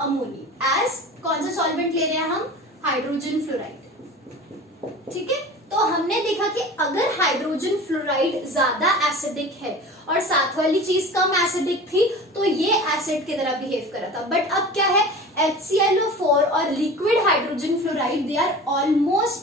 Ammonium as कौन सा solvent ले रहे हैं हम, हाइड्रोजन फ्लोराइड। ठीक है, तो हमने देखा कि अगर हाइड्रोजन फ्लोराइड ज्यादा एसिडिक है और साथ वाली चीज कम एसिडिक थी तो ये एसिड की तरह बिहेव कर रहा था। बट अब क्या है, HClO4 और liquid hydrogen fluoride they are almost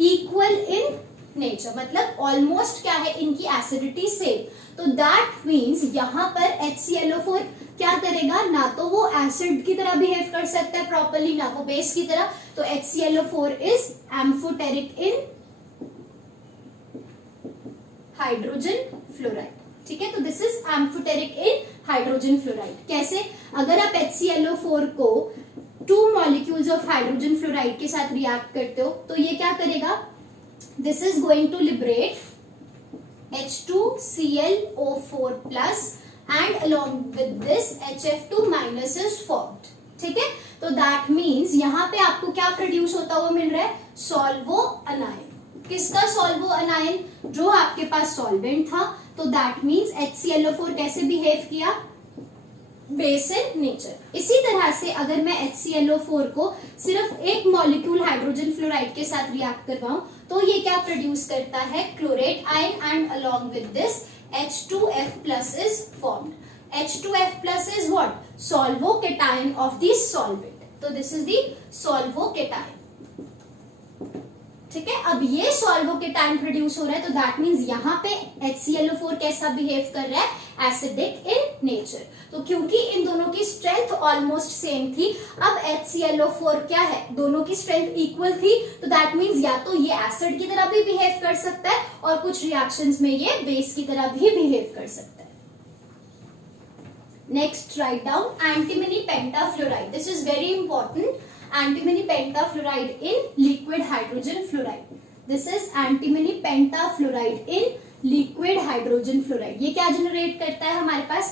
equal in nature, मतलब ऑलमोस्ट क्या है, इनकी एसिडिटी सेम। तो दैट मीन्स यहाँ पर HClO4 क्या करेगा, ना तो वो एसिड की तरह बिहेव कर सकता है प्रॉपरली, ना वो बेस की तरह। तो HClO4 is amphoteric in hydrogen fluoride. ठीक है, तो this is amphoteric in hydrogen fluoride. कैसे, अगर आप HClO4 को 2 मॉलिक्यूल्स ऑफ हाइड्रोजन फ्लोराइड के साथ रिएक्ट करते हो तो ये क्या करेगा, this is going to liberate H2ClO4 plus and along with this HF2 minus is formed। ठीक है, तो दैट मीन्स यहाँ पे आपको क्या प्रोड्यूस होता हुआ मिल रहा है, सॉल्वो अनायन। किसका सॉल्वो अनायन, जो आपके पास सॉल्वेंट था। तो दैट मीन्स HClO4 कैसे बिहेव किया, बेस इन नेचर। इसी तरह से अगर मैं HClO4 को सिर्फ एक मॉलिक्यूल हाइड्रोजन फ्लोराइड के साथ रिएक्ट करवाऊं तो ये क्या प्रोड्यूस करता है, chlorate ion and along with this H2F plus is formed। H2F plus is what, solvocatine of the solvent। तो this is the solvocatine। ठीक है, अब ये सॉल्वोकेटाइन प्रोड्यूस हो रहा है तो दैट मींस यहाँ पे HClO4 कैसा बिहेव कर रहा है, एसिडिक इन नेचर। तो क्योंकि इन दोनों की स्ट्रेंथ ऑलमोस्ट सेम थी, अब HClO4 क्या है, दोनों की स्ट्रेंथ इक्वल थी, तो दैट मींस या तो ये एसिड की तरह भी बिहेव कर सकता है और कुछ रिएक्शंस में ये बेस की तरह भी बिहेव कर सकता है। Next write down antimony pentafluoride, this is very important. antimony pentafluoride in liquid hydrogen fluoride। This is antimony pentafluoride in liquid hydrogen fluoride। ये क्या जनरेट करता है हमारे पास,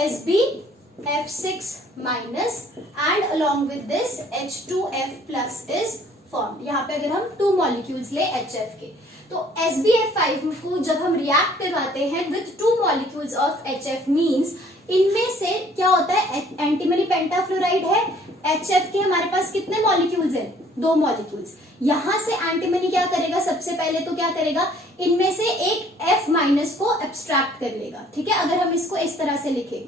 SbF6 minus and along with this H2F plus is formed। यहाँ पे अगर हम 2 molecules ले HF के तो SbF5 को जब हम रिएक्ट करवाते हैं with 2 molecules of HF means इनमें से क्या होता है, एंटीमनी पेंटाफ्लोराइड है, HF के हमारे पास कितने मॉलिक्यूल्स हैं, 2 मॉलिक्यूल्स। यहां से एंटीमनी क्या करेगा, सबसे पहले तो क्या करेगा, इनमें से एक F माइनस को एब्स्ट्रैक्ट कर लेगा। ठीक है, अगर हम इसको इस तरह से लिखें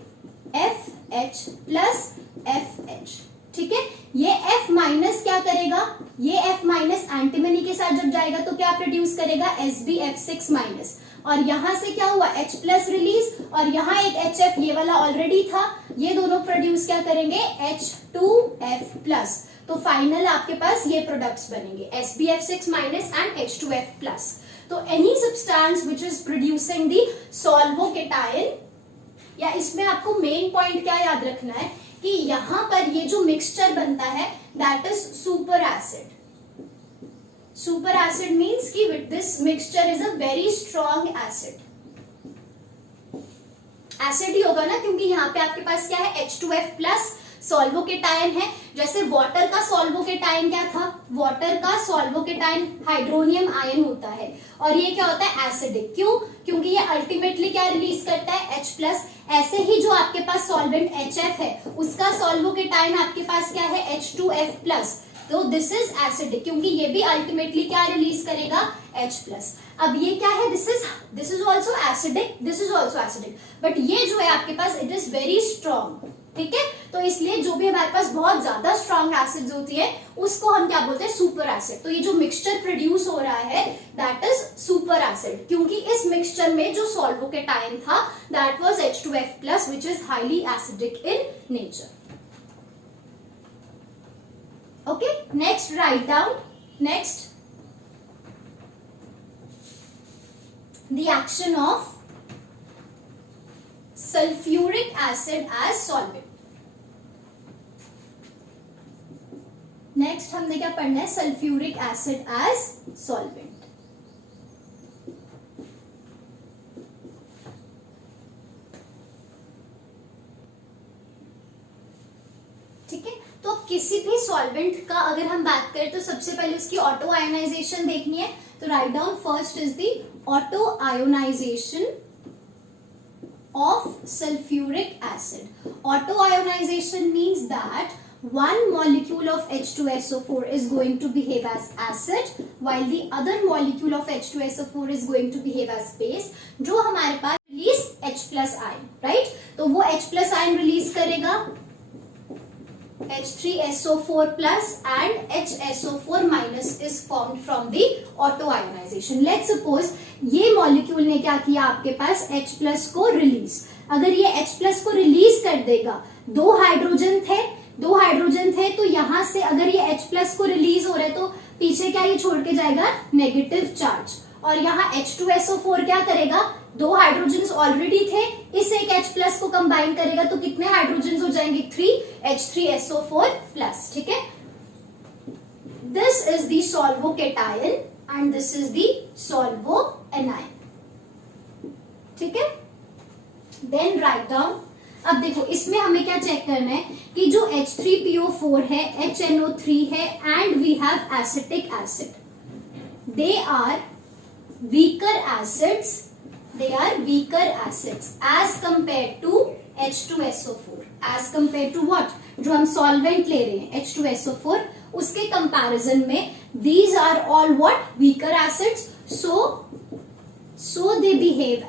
FH प्लस FH, ठीक है, ये F माइनस क्या करेगा, ये F माइनस एंटीमनी के साथ जब जाएगा तो क्या प्रोड्यूस करेगा, SbF6 माइनस, और यहां से क्या हुआ, H प्लस रिलीज, और यहाँ एक HF ये वाला ऑलरेडी था, ये दोनों प्रोड्यूस क्या करेंगे, H2F प्लस। तो फाइनल आपके पास ये प्रोडक्ट्स बनेंगे SbF6 minus and H2F plus. तो any substance which is producing the solvocation, या इसमें आपको मेन पॉइंट क्या याद रखना है कि यहाँ पर ये जो मिक्सचर बनता है that is super acid. Super acid means कि with this mixture is a very strong acid. Acid ही होगा ना, क्योंकि यहाँ पे आपके पास क्या है, H2F प्लस सॉल्वोकेटाइन है। जैसे वाटर का सॉल्वोकेटाइन क्या था, वाटर का सॉल्वोकेटाइन हाइड्रोनियम आयन होता है, और ये क्या होता है, एसिडिक। क्यों, क्योंकि ये अल्टीमेटली क्या रिलीज करता है, H प्लस। ऐसे ही जो आपके पास सॉल्वेंट HF है उसका सॉल्वोकेटाइन आपके पास क्या है, H2F प्लस। तो दिस इज एसिडिक क्योंकि ये भी अल्टीमेटली क्या रिलीज करेगा, H प्लस। अब ये क्या है, this is also acidic, this is also acidic, but ये जो है आपके पास इट इज वेरी स्ट्रॉन्ग। ठीक है, तो इसलिए जो भी हमारे पास बहुत ज्यादा स्ट्रॉन्ग एसिड्स होती है उसको हम क्या बोलते हैं, सुपर एसिड। तो ये जो मिक्सचर प्रोड्यूस हो रहा है दैट इज सुपर एसिड, क्योंकि इस मिक्सचर में जो सॉल्वोकेटाइन था that was H2F plus which is highly acidic in nature. Okay, next write down, next the action of sulfuric acid as solvent। next हमने क्या पढ़ना है, सल्फ्यूरिक एसिड एज सॉल्वेंट। ठीक है, तो किसी भी सॉल्वेंट का अगर हम बात करें तो सबसे पहले उसकी ऑटो आयोनाइजेशन देखनी है। तो write down, first is the auto ionisation of sulfuric acid. Autoionization means that one molecule of H2SO4 is going to behave as acid while the other molecule of H2SO4 is going to behave as base, जो हमारे पास release H plus ion, right? तो वो H plus ion release करेगा H3SO4 plus and HSO4 minus is formed from the autoionization. Let's suppose ये molecule ने क्या किया, आपके पास H plus को रिलीज, अगर ये H plus को रिलीज कर देगा, दो हाइड्रोजन थे तो यहां से अगर ये H plus को रिलीज हो रहा है तो पीछे क्या ये छोड़ के जाएगा, नेगेटिव चार्ज, और यहाँ H2SO4 क्या करेगा, दो हाइड्रोजन्स ऑलरेडी थे, इस एक H प्लस को कंबाइन करेगा तो कितने हाइड्रोजन्स हो जाएंगे, 3 H3SO4 प्लस. ठीक है, this is the solvocation and this is the solvoanion. ठीक है, देन राइट डाउन. अब देखो इसमें हमें क्या चेक करना है कि जो H3PO4 है, HNO3 है and we have acetic acid, they are weaker acids as compared to H2SO4, as compared to what, जो हम solvent ले रहे हैं H2SO4, उसके comparison में these are all what, weaker acids, so they behave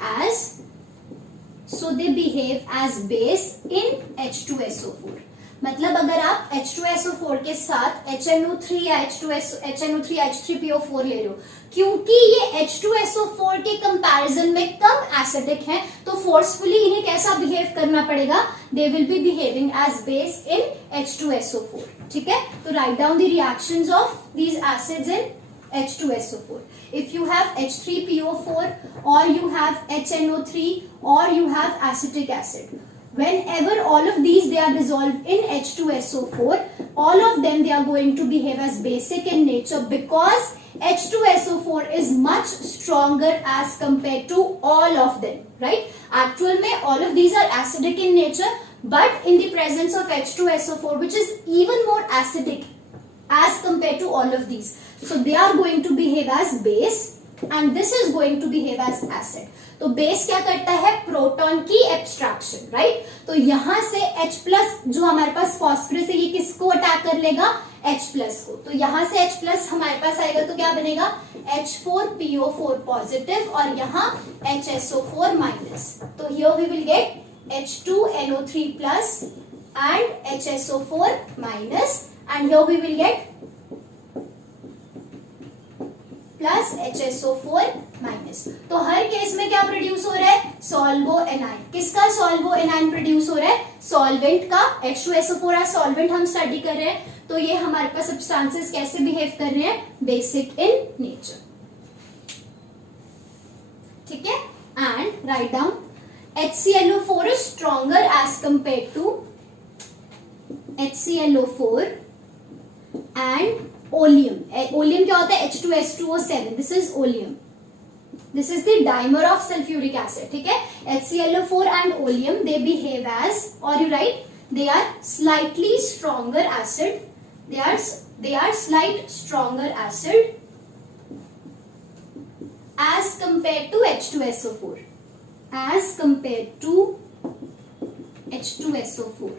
as base in H2SO4. मतलब अगर आप H2SO4 के साथ HNO3 या HNO3 H3PO4 ले रहे हो, क्योंकि ये H2SO4 के कंपैरिजन में कम एसिडिक है तो फोर्सफुली इन्हें कैसा बिहेव करना पड़ेगा, they will be behaving as base in H2SO4. ठीक है, तो write down the reactions of these acids in H2SO4. If you have H3PO4 or you have HNO3 or you have acetic acid, whenever all of these they are dissolved in H2SO4, all of them they are going to behave as basic in nature because H2SO4 is much stronger as compared to all of them, right? Actual में all of these are acidic in nature, but in the presence of H2SO4 which is even more acidic as compared to all of these, so they are going to behave as base and this is going to behave as acid. तो base क्या करता है, proton की abstraction, right? तो यहां से H plus जो हमारे पास फॉस्फरस है ये किसको अटैक कर लेगा, H प्लस को, तो यहां से H प्लस हमारे पास आएगा तो क्या बनेगा, H4PO4 पॉजिटिव और यहाँ HSO4 माइनस. तो here we will get H2NO3 plus and HSO4 minus and here we will get plus HSO4 minus. तो हर केस में क्या प्रोड्यूस हो रहा है, सॉल्वोएनाइन. किसका सॉल्वोएनाइन प्रोड्यूस हो रहा है, सॉल्वेंट का. H2SO4 सॉल्वेंट हम स्टडी कर रहे हैं तो ये हमारे पास सब्सटेंसेस कैसे बिहेव कर रहे हैं, बेसिक इन नेचर. ठीक है, and write down HClO4 is stronger as compare to HClO4 and oleum. Oleum क्या होता है, H2S2O7, this is oleum, this is the dimer of sulphuric acid. ठीक है, HClO4 and oleum they behave as, और you write, they are slightly stronger acid, they are slight stronger acid as compared to H2SO4, as compared to H2SO4.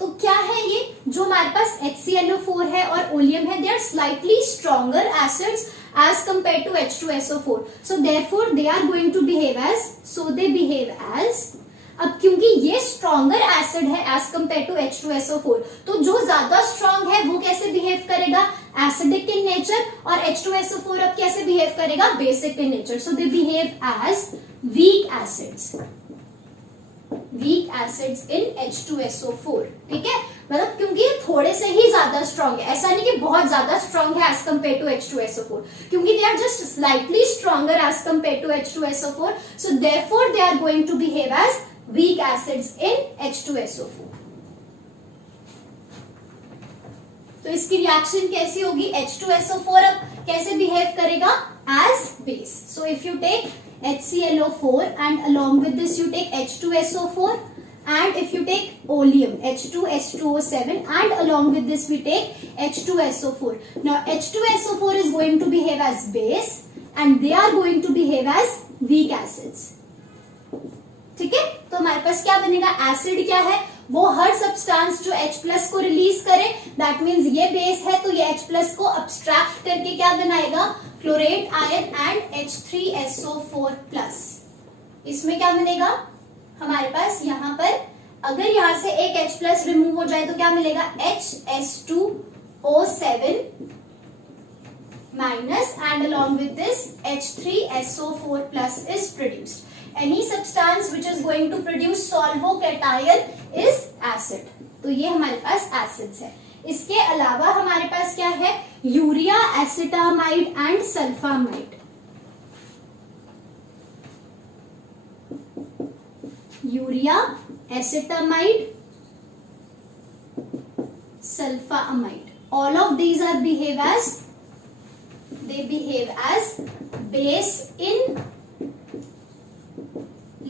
तो क्या है ये, जो हमारे पास HClO4 है और ओलियम है, they are slightly stronger acids as compared to H2SO4. So therefore they are going to behave as, so they behave as. अब क्योंकि ये स्ट्रॉन्गर एसिड है एज कंपेयर टू H2SO4, तो जो ज्यादा स्ट्रॉन्ग है वो कैसे बिहेव करेगा, एसिडिक इन नेचर, और H2SO4 अब कैसे बिहेव करेगा, basic in nature. So they behave as weak acids, weak acids in H2SO4. ठीक है, मतलब क्योंकि ये थोड़े से ही ज्यादा स्ट्रॉन्ग है, ऐसा नहीं कि बहुत ज्यादा स्ट्रॉन्ग है एज कंपेयर टू H2SO4, क्योंकि they are just slightly stronger as compare to H2SO4. So therefore they are going to behave as weak acids in H2SO4. तो इसकी रिएक्शन कैसी होगी, H2SO4 अब कैसे बिहेव करेगा, as base. So if you take HClO4 and along with this you take H2SO4, and if you take oleum H2S2O7 and along with this we take H2SO4. Now H2SO4 is going to behave as base and they are going to behave as weak acids. ठीक है, तो हमारे पास क्या बनेगा, acid क्या है, वो हर सब्सटेंस जो H प्लस को रिलीज करे, दैट मीन्स ये बेस है तो ये H प्लस को अब्स्ट्रैक्ट करके क्या बनाएगा, chlorate ion and H3SO4 plus. इसमें क्या बनेगा हमारे पास, यहाँ पर अगर यहाँ से एक H प्लस रिमूव हो जाए तो क्या मिलेगा, HS2O7 minus and along with this H3SO4 plus is produced. Any substance which is going to produce solvocation is acid. तो ये हमारे पास एसिड्स है। इसके अलावा हमारे पास क्या है, urea acetamide and sulphamide. Urea acetamide, sulfamide, all of these are behave as base in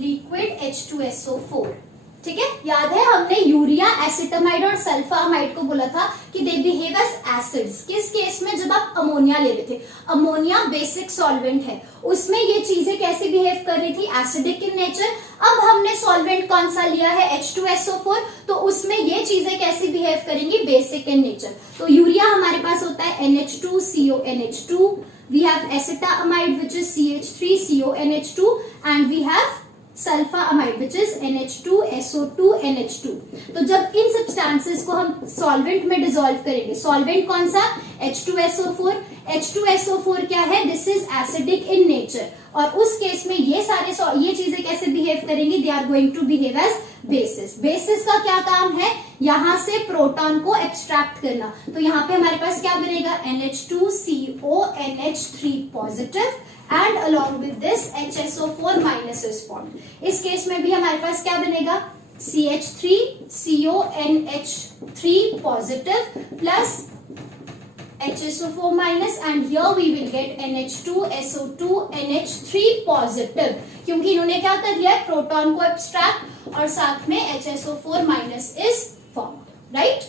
liquid H2SO4। ठीक है, याद है हमने यूरिया एसिटामाइड और सल्फामाइड को बोला था कि दे बिहेव एज एसिड्स। किस केस में, जब आप अमोनिया ले रहे थे, अमोनिया बेसिक सॉल्वेंट है, उसमें ये चीजें कैसे बिहेव कर रही थी, एसिडिक इन नेचर। अब हमने सॉल्वेंट कौन सा लिया है, H2SO4, तो उसमें ये चीजें कैसे बिहेव करेंगी, बेसिक इन नेचर। तो यूरिया हमारे पास होता है NH2CONH2, we have acetamide which is CH3CONH2 and we have sulphamide which is NH2SO2NH2। तो जब इन सब्सटेंसेस को हम सॉल्वेंट में डिसॉल्व करेंगे, सॉल्वेंट कौन सा, H2SO4, H2SO4 क्या है, this is acidic in nature, और उस केस में ये सारे ये चीजें कैसे बिहेव करेंगी, they are going to behave as bases. Bases का क्या काम है, यहां से प्रोटॉन को एक्सट्रैक्ट करना। तो यहाँ पे हमारे पास क्या बनेगा, NH2CONH3 positive and along with this HSO4 minus is formed. इस केस में भी हमारे पास क्या बनेगा, CH3CONH3 positive plus HSO4 minus and here we will get NH2SO2NH3 positive, क्योंकि इन्होंने क्या कर लिया है, प्रोटॉन को एब्स्ट्रैक्ट और साथ में HSO4 minus is formed, right?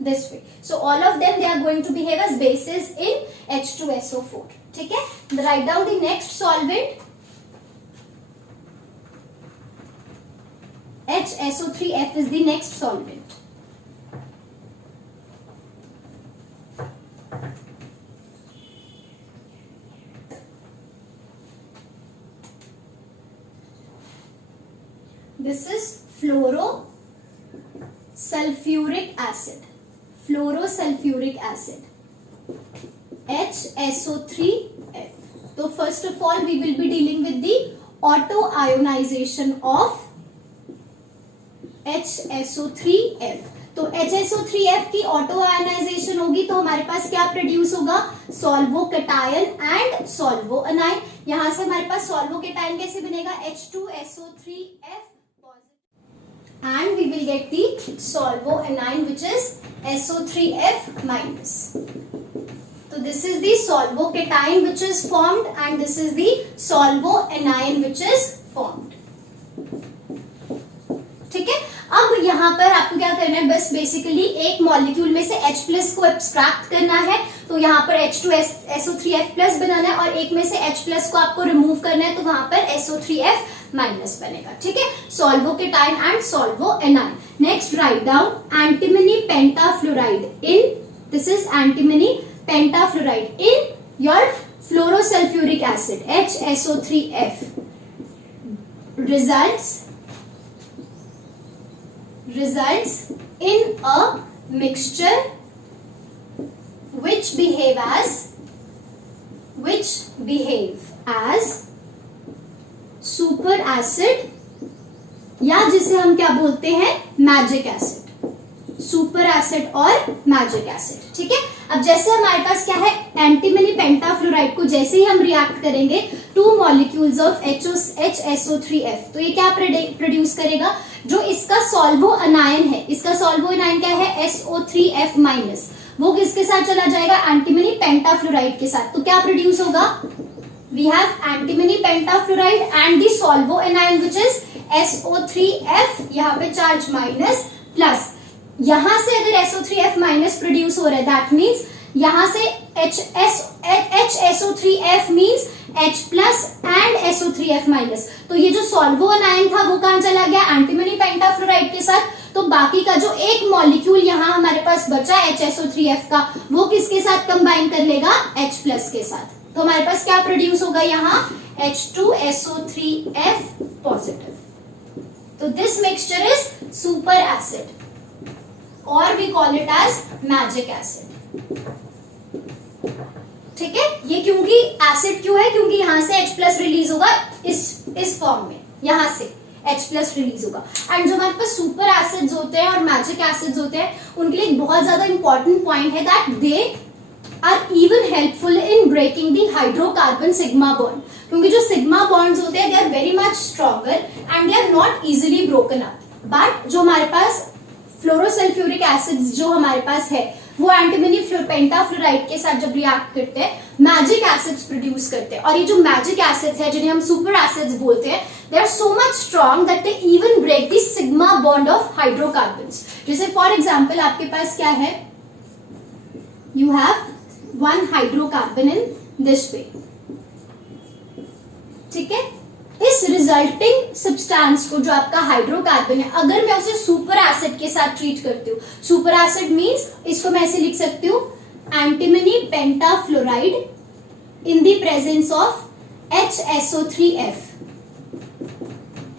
This way. So all of them they are going to behave as bases in H2SO4. ठीक है? Write down the next solvent. HSO3F is the next solvent. This is fluorosulfuric acid. Fluorosulfuric acid, HSO3F. So first of all we will be dealing with the auto ionization of HSO3F. तो HSO3F की auto ionization होगी तो हमारे पास क्या produce होगा, सॉल्वोकेटायन and सॉल्वोअनायन। यहां से हमारे पास सॉल्वोकेटायन कैसे बनेगा, H2SO3F and we will get the solvoanion which is SO3F minus. So this is the solvocation which is formed and this is the solvoanion which is formed. ठीक है, अब यहाँ पर आपको क्या करना है, बस बेसिकली एक मॉलिक्यूल में से H प्लस को एब्स्ट्रैक्ट करना है। तो यहाँ पर H2SO3F प्लस बनाना है और एक में से H प्लस को आपको रिमूव करना है, तो वहां पर SO3F माइनस बनेगा। ठीक है, solvocation and solvoanion. Next write down antimony pentafluoride in, this is antimony pentafluoride in your fluorosulphuric acid HSO3F results in a mixture which behave as super acid, या जिसे हम क्या बोलते हैं, मैजिक एसिड, सुपर एसिड और magic acid. ठीक है, अब जैसे हमारे पास क्या है, एंटीमनी पेंटाफ्लोराइड को जैसे ही हम रिएक्ट करेंगे 2 मॉलिक्यूल्स ऑफ HSO3F, तो ये क्या प्रोड्यूस करेगा, जो इसका सॉल्वोअनायन है, इसका सॉल्वोअनायन क्या है, SO3F माइनस, वो किसके साथ चला जाएगा, एंटीमनी पेंटाफ्लोराइड के साथ। तो क्या प्रोड्यूस होगा, we have antimony pentafluoride and the solvoanion which is SO3F, यहाँ पे चार्ज माइनस प्लस, यहां से अगर SO3F माइनस प्रोड्यूस हो रहा है दैट मीन्स यहां से HSO3F means H plus and SO3F minus. तो ये जो सॉल्वो अनायन था वो कहां चला गया, एंटीमनी पेंटाफ्लोराइड के साथ। तो बाकी का जो एक मॉलिक्यूल यहाँ हमारे पास बचा HSO3F का, वो किसके साथ कंबाइन कर लेगा, H प्लस के साथ। तो हमारे पास क्या प्रोड्यूस होगा यहाँ, H2SO3F पॉजिटिव। तो this mixture is super acid और we call it as magic acid. ठीक है, ये क्योंकि एसिड क्यों है, क्योंकि यहां से H प्लस रिलीज होगा इस फॉर्म में, यहां से H प्लस रिलीज होगा। एंड जो हमारे पास सुपर एसिड्स होते हैं और मैजिक एसिड्स होते हैं, उनके लिए बहुत ज्यादा इंपॉर्टेंट पॉइंट है that they are even helpful in breaking the hydrocarbon sigma bond. क्योंकि जो सिग्मा बॉन्ड्स होते हैं they are very much stronger and they are not easily broken up. But जो हमारे पास फ्लोरोसल्फ्यूरिक एसिड्स जो हमारे पास है, वो एंटीमनी पेंटाफ्लोराइड के साथ जब रिएक्ट करते हैं मैजिक एसिड्स प्रोड्यूस करते हैं। और ये जो मैजिक एसिड्स है जिन्हें हम सुपर एसिड्स बोलते हैं, they are so much strong that they even break the sigma bond of hydrocarbons. जैसे फॉर एग्जांपल आपके पास क्या है, you have one hydrocarbon in this way. ठीक है, इस रिजल्टिंग सब्सटेंस को जो आपका हाइड्रोकार्बन है, अगर मैं उसे सुपर एसिड के साथ ट्रीट करती हूँ, सुपर एसिड मींस इसको मैं ऐसे लिख सकती हूँ, antimony pentafluoride in the presence of HSO3F,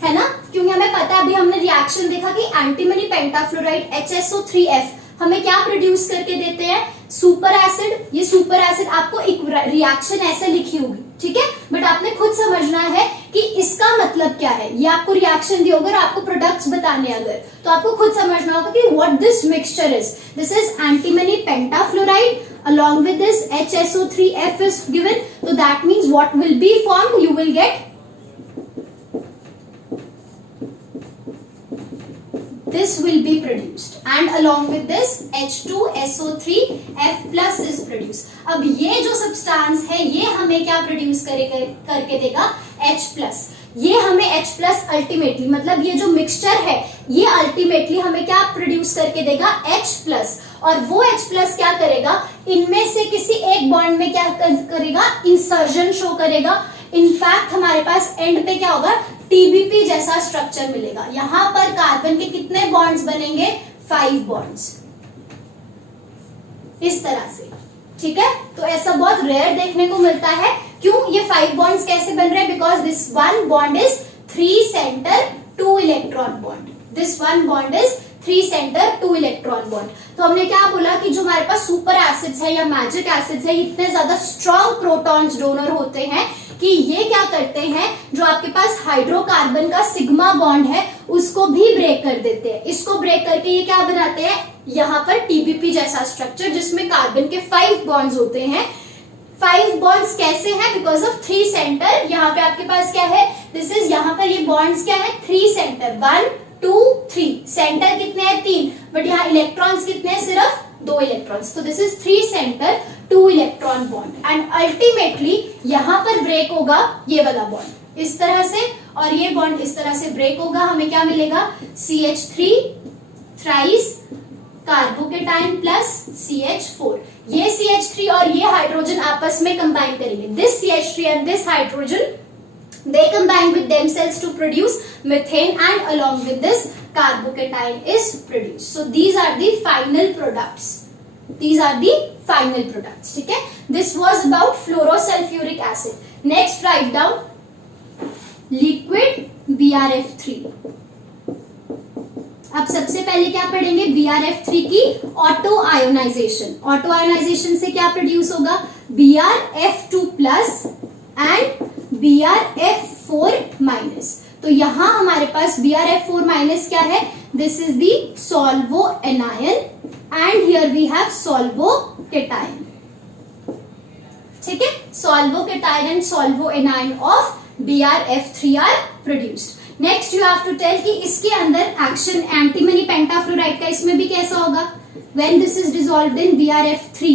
है ना। क्योंकि हमें पता है, अभी हमने रिएक्शन देखा कि एंटीमनी पेंटाफ्लोराइड HSO3F हमें क्या प्रोड्यूस करके देते हैं, सुपर एसिड। ये सुपर एसिड आपको एक रिएक्शन ऐसे लिखी होगी, ठीक है, बट आपने खुद समझना है कि इसका मतलब क्या है। ये आपको रिएक्शन दिया होगा, आपको प्रोडक्ट्स बताने अगर, तो आपको खुद समझना होगा कि what this mixture is. This is antimony pentafluoride along with this HSO3F is given, so that means what will be formed, you will get this will be produced and along with this H2SO3F plus is produced। अब ये जो substance है ये हमें क्या produce करके देगा, H plus. ये हमें H प्लस अल्टीमेटली, मतलब ये जो मिक्सचर है ये अल्टीमेटली हमें क्या प्रोड्यूस करके देगा, H प्लस। और वो H प्लस क्या करेगा, इनमें से किसी एक बॉन्ड में क्या करेगा, इंसर्जन शो करेगा। इनफैक्ट हमारे पास एंड पे क्या होगा, TBP जैसा स्ट्रक्चर मिलेगा। यहां पर कार्बन के कितने बॉन्ड्स बनेंगे, 5 बॉन्ड्स, इस तरह से। ठीक है, तो ऐसा बहुत रेयर देखने को मिलता है। क्यों, ये 5 बॉन्ड्स कैसे बन रहे हैं, because this one bond is 3 centre 2 electron bond. This one bond is 3 centre 2 electron bond. तो हमने क्या बोला कि जो हमारे पास सुपर एसिड्स है या मैजिक एसिड्स है, इतने ज्यादा स्ट्रॉन्ग प्रोटॉन्स डोनर होते हैं कि ये क्या करते हैं, जो आपके पास हाइड्रोकार्बन का सिग्मा बॉन्ड है उसको भी ब्रेक कर देते हैं। इसको ब्रेक करके ये क्या बनाते हैं, यहाँ पर TBP जैसा स्ट्रक्चर जिसमें कार्बन के 5 बॉन्ड्स होते हैं। 5 बॉन्ड्स कैसे हैं, बिकॉज ऑफ 3 सेंटर। यहाँ पे आपके पास क्या है, दिस इज, यहाँ पर ये बॉन्ड्स क्या है, 3 सेंटर, 1 2 3। सेंटर कितने हैं, 3, बट यहाँ इलेक्ट्रॉन्स कितने हैं, सिर्फ 2 इलेक्ट्रॉन्स। तो this is 3 centre 2 electron bond and ultimately यहाँ पर ब्रेक होगा ये वाला बॉन्ड इस तरह से, और ये बॉन्ड इस तरह से ब्रेक होगा। हमें क्या मिलेगा, CH3 thrice carbocation plus CH4। ये CH3 और ये हाइड्रोजन आपस में कंबाइन करेंगे। This CH3 and this hydrogen they combine with themselves to produce methane and along with this carbocation is produced. So these are the final products. These are the final products. ठीक है, this was about fluorosulfuric acid. Next write down liquid BRF3. अब सबसे पहले क्या पढ़ेंगे, BRF3 की auto ionisation. Auto ionisation से क्या प्रोड्यूस होगा, BRF2 plus and BRF4 minus. तो यहां हमारे पास BRF4 माइनस क्या है, this is the solvoanion and here we have solvocation. ठीक है, solvocation and solvoanion of BRF3 are produced. Next you have to tell कि इसके अंदर एक्शन एंटीमनी पेंटाफ्लोराइड का इसमें भी कैसा होगा, when this is dissolved in BRF3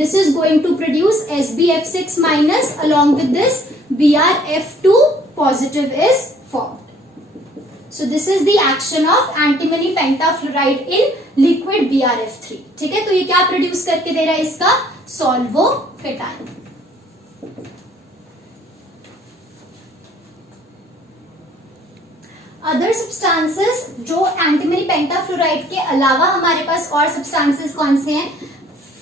this is going to produce SbF6 minus along with this BRF2 positive is formed. So this is the action of antimony pentafluoride in liquid BRF3. ठीक है, तो ये क्या produce करके दे रहा है, इसका solvokation. Other substances जो एंटीमनी पेंटाफ्लोराइड के अलावा हमारे पास और सब्सटेंसेस कौन से हैं?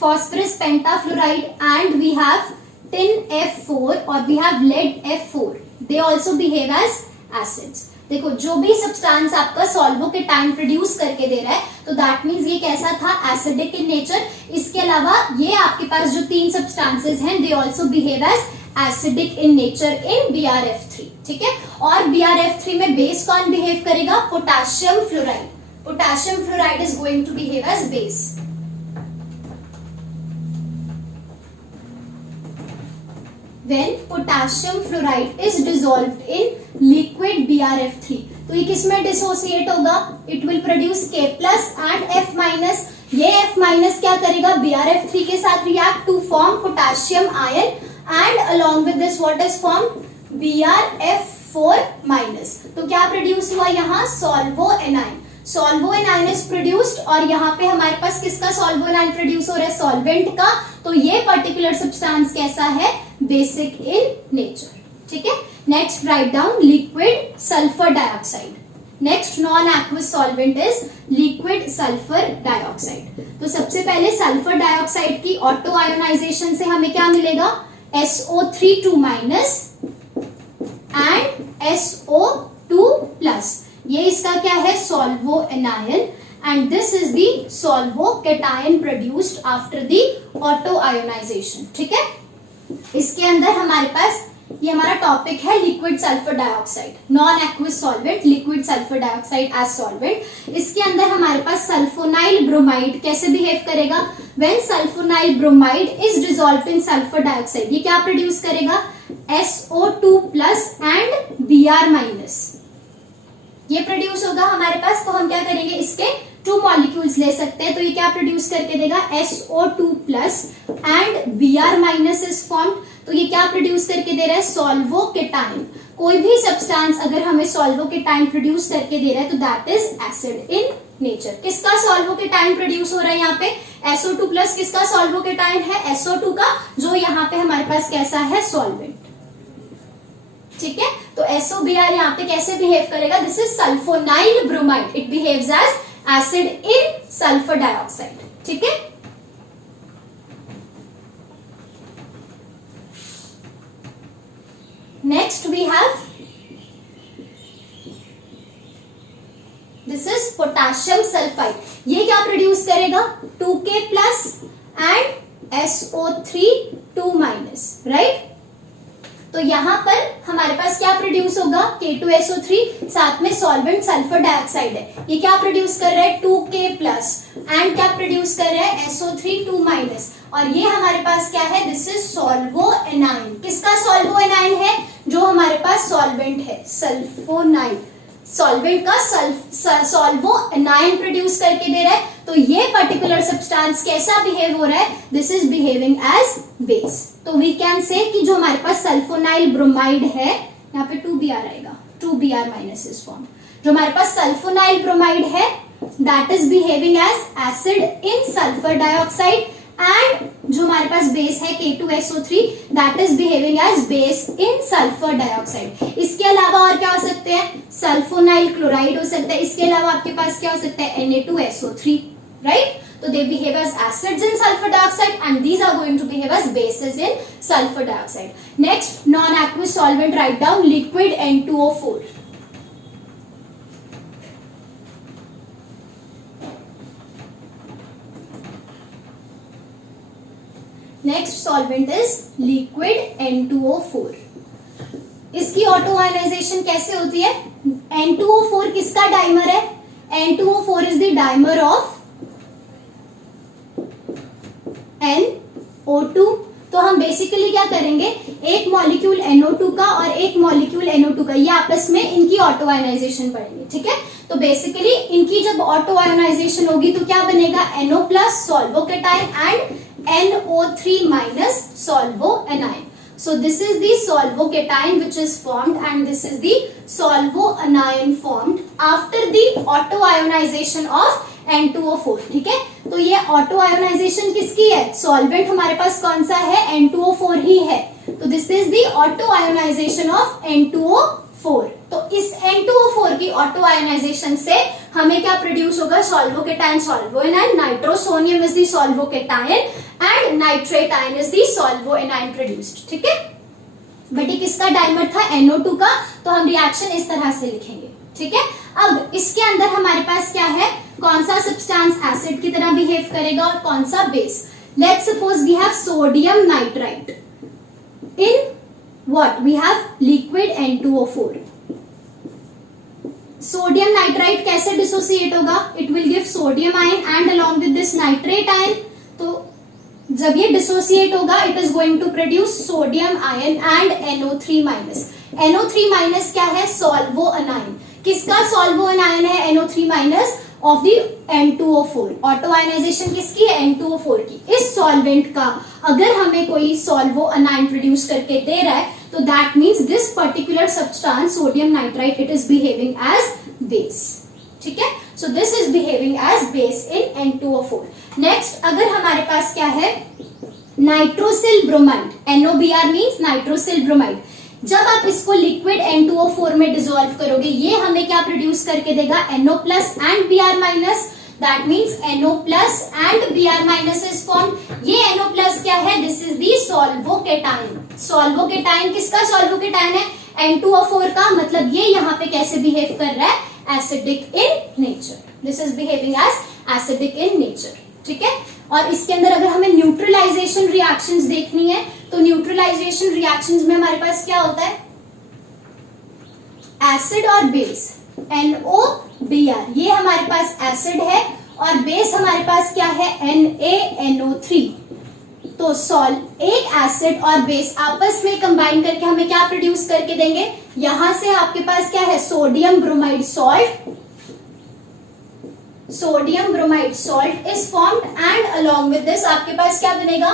Phosphorus pentafluoride and we have tin F4 और we have lead F4. They also behave as acids. देखो जो भी सब्सटेंस आपका सॉल्वोकेटाइन प्रोड्यूस करके दे रहा है तो दैट मीन्स ये कैसा था? Acidic in nature. इसके अलावा ये आपके पास जो तीन सब्सटेंसेस हैं they also behave as acidic in nature in BrF3. ठीक है. और BrF3 में बेस कौन बिहेव करेगा? Potassium fluoride. Potassium fluoride is going to behave as base. When potassium fluoride is dissolved in liquid BrF3, तो ये किसमें डिसोसिएट होगा? It will produce K plus and F minus. ये F minus क्या करेगा? BrF3 के साथ react to form potassium ion and along with this what is formed? BrF4 minus. तो क्या प्रोड्यूस हुआ यहाँ? सॉल्वोएनाइन. सॉल्वोएनाइन इज प्रोड्यूस्ड और यहाँ पे हमारे पास किसका सॉल्वोएनाइन प्रोड्यूस हो रहा है? सॉल्वेंट का. तो ये पर्टिकुलर सब्सटेंस कैसा है? Basic in nature. ठीक है. Next write down liquid sulphur dioxide. Next non aqueous solvent is liquid sulphur dioxide. तो सबसे पहले सल्फर डाइऑक्साइड की ऑटो आयोनाइजेशन से हमें क्या मिलेगा? SO3 minus and SO2 plus. ये इसका क्या है? सॉल्वोएनाइन. And this is the solvocation produced after the autoionization. ठीक है. इसके अंदर हमारे पास ये हमारा टॉपिक है liquid sulphur dioxide. Non aqueous solvent liquid sulphur dioxide as solvent. इसके अंदर हमारे पास सल्फोनाइल ब्रोमाइड कैसे बिहेव करेगा? When sulphonyl bromide is dissolved in sulphur dioxide ये क्या प्रोड्यूस करेगा? SO2 plus and Br minus. ये प्रोड्यूस होगा हमारे पास. तो हम क्या करेंगे? इसके 2 मॉलिक्यूल्स ले सकते हैं. तो ये क्या प्रोड्यूस करके देगा? SO2 plus and Br minus is formed. तो ये क्या प्रोड्यूस करके दे रहा है? सॉल्वोकेटाइन. कोई भी सब्सटेंस अगर हमें सॉल्वोकेटाइन प्रोड्यूस करके दे रहा है तो that is acid in nature. किसका सॉल्वोकेटाइन प्रोड्यूस हो रहा है यहाँ पे? SO2 plus. किसका सॉल्वोकेटाइन है? SO2 का, जो यहाँ पे हमारे पास कैसा है? सॉल्वेंट. ठीक है. तो SOBr यहाँ पे कैसे बिहेव करेगा? This is sulphonyl bromide. It behaves as acid in sulphur dioxide. ठीक है. Next we have this is potassium sulphide. ये क्या प्रोड्यूस करेगा? 2K plus and SO3 2 minus. Right. तो यहाँ पर हमारे पास क्या प्रोड्यूस होगा? K2SO3 साथ में सॉल्वेंट सल्फर डाइऑक्साइड है. ये क्या प्रोड्यूस कर रहा है? 2K प्लस एंड क्या प्रोड्यूस कर रहा है? SO3 2 minus. और ये हमारे पास क्या है? This is solvoanion. किसका सॉल्वोएनाइन है? जो हमारे पास सॉल्वेंट है सल्फोनाइल. सॉल्वेंट का सॉल्वोएनाइन प्रोड्यूस करके दे रहा है. तो ये पर्टिकुलर सब्सटेंस कैसा बिहेव हो रहा है? This is behaving as base. तो वी कैन से कि जो हमारे पास सल्फोनाइल ब्रोमाइड है, यहाँ पे 2Br आएगा, 2Br माइनस इज फॉर्म. जो हमारे पास सल्फोनाइल ब्रोमाइड है that is behaving as acid in sulphur dioxide. And जो हमारे पास बेस है K2SO3 that is behaving as base in sulphur dioxide. इसके अलावा और क्या हो सकते हैं? सल्फोनाइल क्लोराइड हो सकता है. इसके अलावा आपके पास क्या हो सकता है? Na2SO3. राइट. तो they behave as acids in sulfur dioxide and these are going to behave as bases in sulfur dioxide. Next, non-aqueous solvent, write down liquid N2O4. Next solvent is liquid N2O4. इसकी auto ionization कैसे होती है? N2O4 किसका dimer है? N2O4 is the dimer of NO2. तो हम basically क्या करेंगे? एक मॉलिक्यूल NO2 का और एक मॉलिक्यूल NO2 का, ये आपस में इनकी ऑटो आयनाइजेशन पढ़ेंगे. ठीक है. तो बेसिकली इनकी जब ऑटो आयनाइजेशन होगी तो क्या बनेगा? NO plus solvocation and NO3 minus solvoanion. So this is the solvocation which is formed and this is the solvoanion formed after the autoionization of N2O4, ठीक है। तो ये ऑटो आयोनाइजेशन किसकी है, सॉल्वेंट हमारे पास कौन सा है, N2O4 ही है। तो this is the auto ionisation of N2O4। तो इस N2O4 की ऑटो आयोनाइजेशन से हमें क्या प्रोड्यूस होगा, solvocation solvoanion, nitrosonium is the solvocation and nitrate ion is the solvoanion produced, ठीक है। बट ये किसका डाइमर था, NO2 का, तो हम रिएक्शन इस तरह से लिखेंगे, ठीक है। अब इसके अंदर हमारे पास क्या है, कौन सा सब्सटेंस एसिड की तरह बिहेव करेगा और कौन सा base. Let's suppose we have sodium nitrite in what, we have liquid N2O4। Sodium nitrite कैसे डिसोसिएट होगा, it will give sodium ion and along with this nitrate ion. तो जब ये डिसोसिएट होगा it is going to produce sodium ion and NO3 minus. NO3 minus क्या है, solvo anion. किसका solvo anion है NO3 minus, of the N2O4। Auto ionisation किसकी है, N2O4 की। इस सॉल्वेंट का अगर हमें कोई सॉल्वो अनायन प्रोड्यूस करके दे रहा है तो that means this particular substance sodium nitrite it is behaving as base, ठीक है। So this is behaving as base in N2O4। Next अगर हमारे पास क्या है, nitrosyl bromide, NOBr means nitrosyl bromide. जब आप इसको लिक्विड N2O4 में डिसॉल्व करोगे ये हमें क्या प्रोड्यूस करके देगा, NO plus and Br minus. That means NO plus and Br minus is formed. ये NO प्लस क्या है, दिस इज दी सॉल्वोकेटायन। सॉल्वोकेटायन किसका सॉल्वोकेटायन है, N2O4 का। मतलब ये यहाँ पे कैसे बिहेव कर रहा है, acidic in nature. This is behaving as acidic in nature, ठीक है। और इसके अंदर अगर हमें न्यूट्रलाइजेशन रिएक्शंस देखनी है तो न्यूट्रलाइजेशन रिएक्शंस में हमारे पास क्या होता है, एसिड और बेस, NOBr। ये हमारे पास एसिड है और बेस हमारे पास क्या है, NaNO3। तो एक एसिड और बेस आपस में कंबाइन करके हमें क्या प्रोड्यूस करके देंगे, यहां से आपके पास क्या है, sodium bromide salt. Sodium bromide salt is formed and along with this आपके पास क्या बनेगा,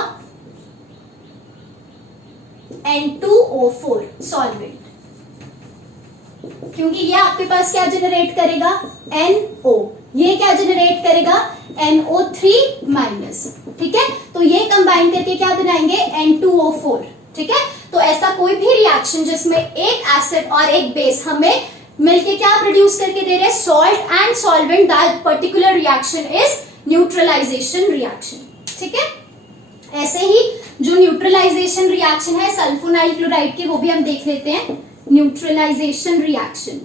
N2O4 सॉल्वेंट। क्योंकि ये आपके पास क्या जनरेट करेगा, NO। ये क्या जनरेट करेगा, NO3 माइनस, ठीक है। तो ये कंबाइन करके क्या बनाएंगे, N2O4, ठीक है। तो ऐसा कोई भी रिएक्शन जिसमें एक एसिड और एक बेस हमें मिलके क्या प्रोड्यूस करके दे रहे हैं, salt and solvent, that particular reaction is neutralisation reaction, ठीक है। ऐसे ही जो न्यूट्रलाइजेशन रिएक्शन है सल्फोनाइल क्लोराइड की, वो भी हम देख लेते हैं। Neutralisation reaction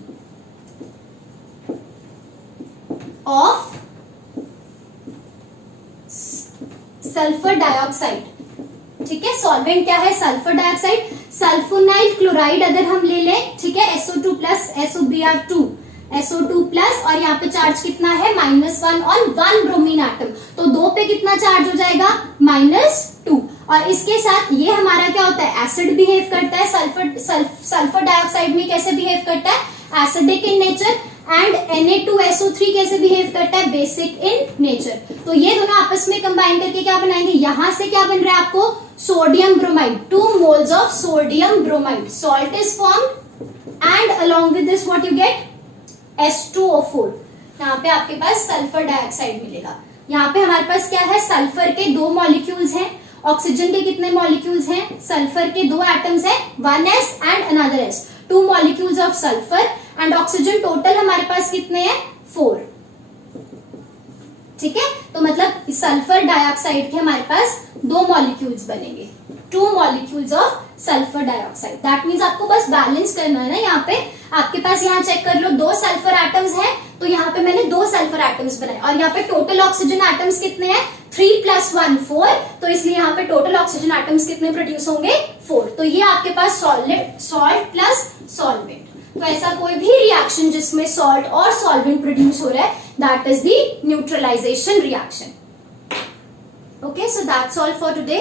of sulphur dioxide, ठीक है। सॉल्वेंट क्या है, सल्फर डाइऑक्साइड। सल्फोनाइल क्लोराइड अगर हम ले लें, ठीक है, SO2 plus SOBr2, SO2 plus, और यहाँ पे चार्ज कितना है, -1 ऑन 1 ब्रोमीन एटम। तो 2 पे कितना चार्ज हो जाएगा, -2। और इसके साथ ये हमारा क्या होता है, एसिड बिहेव करता है। सल्फर डाइऑक्साइड में कैसे बिहेव करता है, acidic in nature. And Na2SO3 कैसे बिहेव करता है, बेसिक इन नेचर। तो ये दोनों आपस में कंबाइन करके क्या बनाएंगे, यहां से क्या बन रहा है आपको, sodium bromide, 2 moles of sodium bromide, salt is formed and along with this what you get, H2O4। यहाँ पे आपके पास सल्फर डाइऑक्साइड मिलेगा। यहाँ पे हमारे पास क्या है, सल्फर के 2 मॉलिक्यूल्स हैं, ऑक्सीजन के कितने मॉलिक्यूल्स हैं, सल्फर के 2 एटम्स हैं, 1s and another s, 2 molecules of sulphur and oxygen. Total हमारे पास कितने हैं, 4, ठीक है। तो मतलब सल्फर डाइऑक्साइड के हमारे पास 2 मॉलिक्यूल्स बनेंगे, 2 molecules of sulphur dioxide. That means आपको बस बैलेंस करना है ना। यहाँ पे आपके पास, यहाँ चेक कर लो, 2 सल्फर एटम्स हैं, तो यहाँ पे मैंने 2 सल्फर एटम्स बनाए। और यहाँ पे टोटल ऑक्सीजन एटम्स कितने हैं, 3 + 1 4। तो इसलिए यहाँ पे टोटल ऑक्सीजन एटम्स कितने प्रोड्यूस होंगे, 4। तो ये आपके पास सॉल्ट प्लस सॉल्वेंट। तो ऐसा कोई भी रिएक्शन जिसमें सॉल्ट और सॉल्वेंट प्रोड्यूस हो रहा है, that is the neutralisation reaction. Okay, so that's all for today.